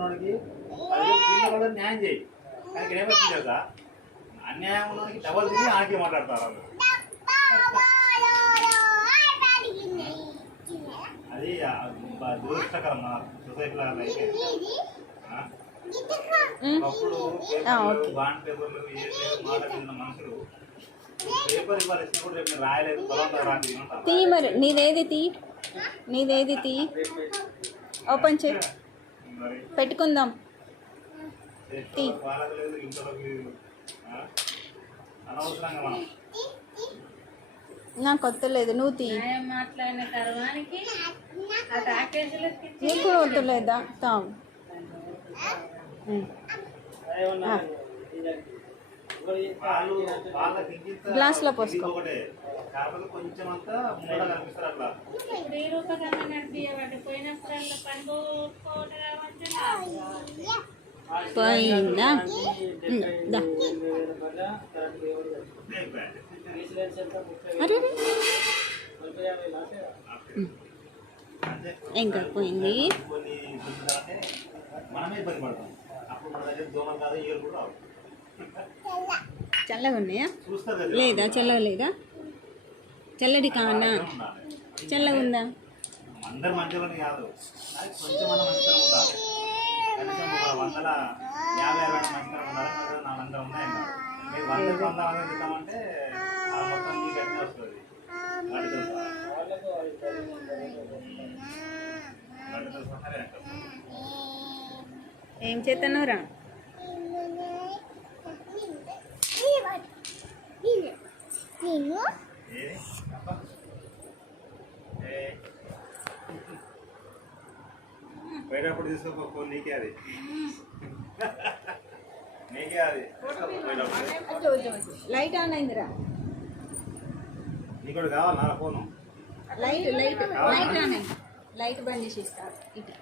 ఉన్నోడికి 10,000 కూడా న్యాయం చేయి. కానీ ఇక్కడ ఏమవుతుంది కదా, అన్యాయం ఉన్నోడికి డబల్ తిరిగి ఆకే మాట్లాడతారు వాళ్ళు. అది దురదృష్టకరం మన సొసైటీలో అయితే. అప్పుడు పేపర్లు బాండ్ పేపర్లు ఏ మాట తిన్న మనుషులు పేపర్ ఇవ్వాలి ఇచ్చినా కూడా రేపు రాయలేదు బలవంతం రాని తీ. మరి నీదేది తీ ఓపెన్ చేయి పెట్టుకుందాం. వాళ్ళకి లేదు ఇంట్లోకి లేదు అనవసరంగా మనం నాకు వద్దలేదు నువ్వు తీ. మాట్లాడిన తర్వానికి నీకు కూడా వద్దలేదా తావు. గ్లాస్లో పోసుకో. కొంచెం అంతా ముందర కనిపిస్తారు అట్లా పోయిందా ఇంకా పోయింది. మనమే ఇబ్బంది పడతాం. అప్పుడు మన దగ్గర దోమలు కాదు ఏళ్ళు కూడా రావు. చల్లగా ఉన్నాయా లేదా? చల్లగా లేదా? చల్లడి కానా? చల్లగా ఉందా? అందరు మంచిలోనే కాదు, కొంచెం మన మంచిగా ఉండాలి. కనీసం 150-60 మంచిగా ఉండాలి. 400 ఉన్నాయి. మీరు 100 తింటామంటే మొత్తం మీకు అన్నీ వస్తుంది. ఏం చేస్తున్నావురా? పోయేటప్పుడు తీసుకో, నీకే అది లైట్ ఆన్ అయిందిరా. నీకు కావాలి నా ఫోను. లైట్ ఆన్ అయింది. లైట్ బంద్ చేసి ఇస్తా ఇటు.